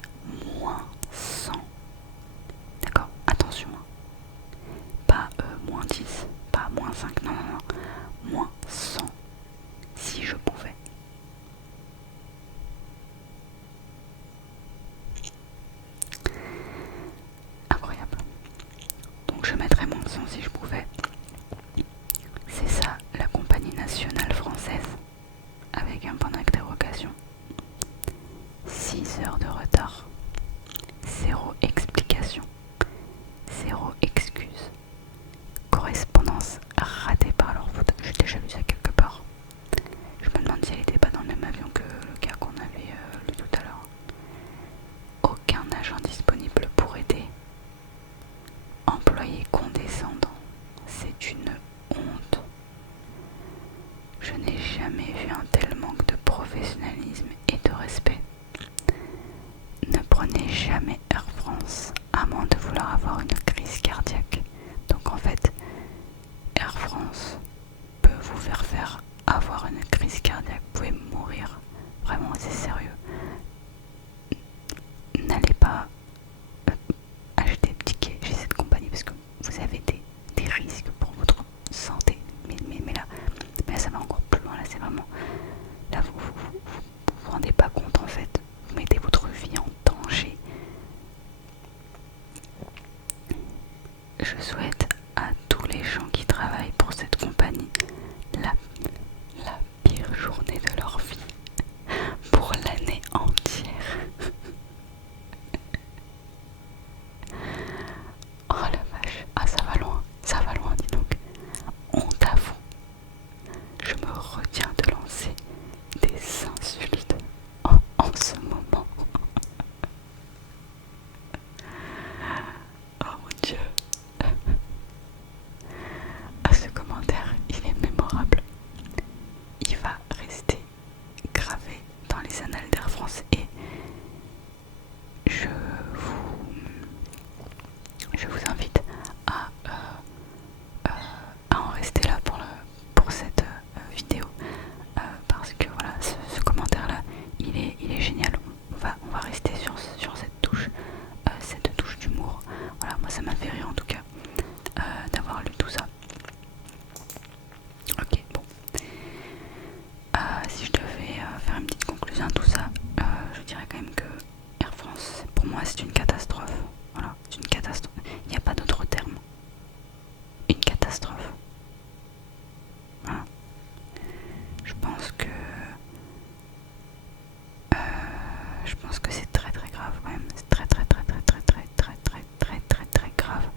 je pense que c'est très très grave quand même. C'est très très très très très très très très très très très grave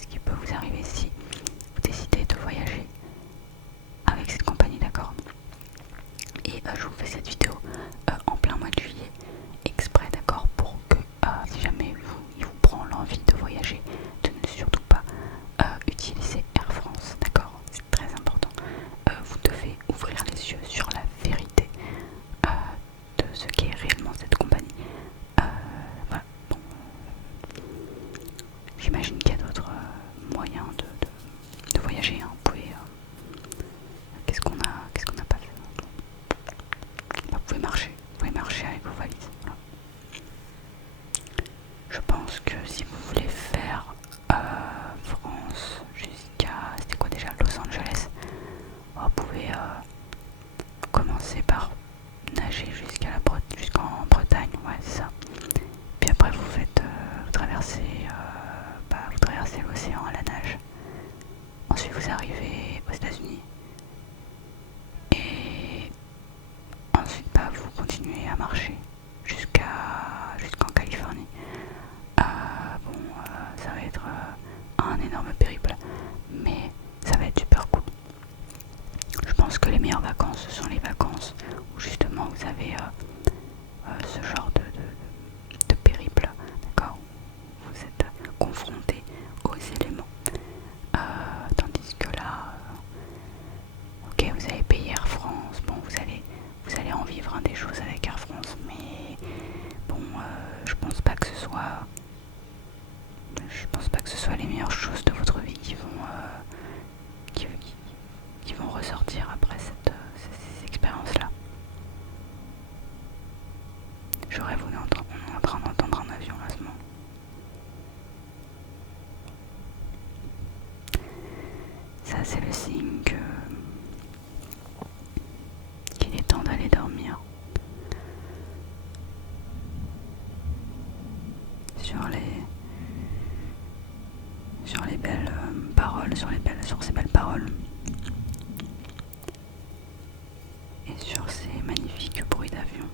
ce qui peut vous arriver si vous décidez de voyager avec cette compagnie, d'accord. Et je vous fais cette vidéo en plein mois de juillet exprès, d'accord, pour que si jamais il vous prend l'envie de voyager, de ne surtout pas utiliser Air France, d'accord. C'est très important. Vous devez ouvrir les yeux sur la vérité de ce qu'est réellement cette compagnie. Voilà. Bon, j'imagine qu'il y a d'autres moyens de voyager, hein. Vous pouvez qu'est-ce qu'on n'a pas fait? Vous pouvez marcher avec vos valises, voilà. Je pense que si vous voulez faire France jusqu'à, c'était quoi déjà, Los Angeles, vous pouvez commencer par nager jusqu'en Bretagne, ouais c'est ça. Puis après vous faites, vous traversez l'océan à la nage. Ensuite vous arrivez aux États-Unis. Et ensuite vous continuez à marcher jusqu'en Californie. Ça va être un énorme périple, mais ça va être super cool. Je pense que les meilleures vacances, ce sont les vacances où justement vous avez ce genre de périple, d'accord, où vous êtes confronté aux éléments. Tandis que là, ok, vous avez payé Air France, bon, vous allez en vivre des choses avec Air France, mais bon, je pense pas que ce soit les meilleures choses de votre vie qui vont ressortir après ces expériences-là. Je rêve, on est en train d'entendre un avion là, à ce moment. Ça, c'est le signe qu'il est temps d'aller dormir. Sur les belles paroles, sur ces belles paroles et sur ces magnifiques bruits d'avion.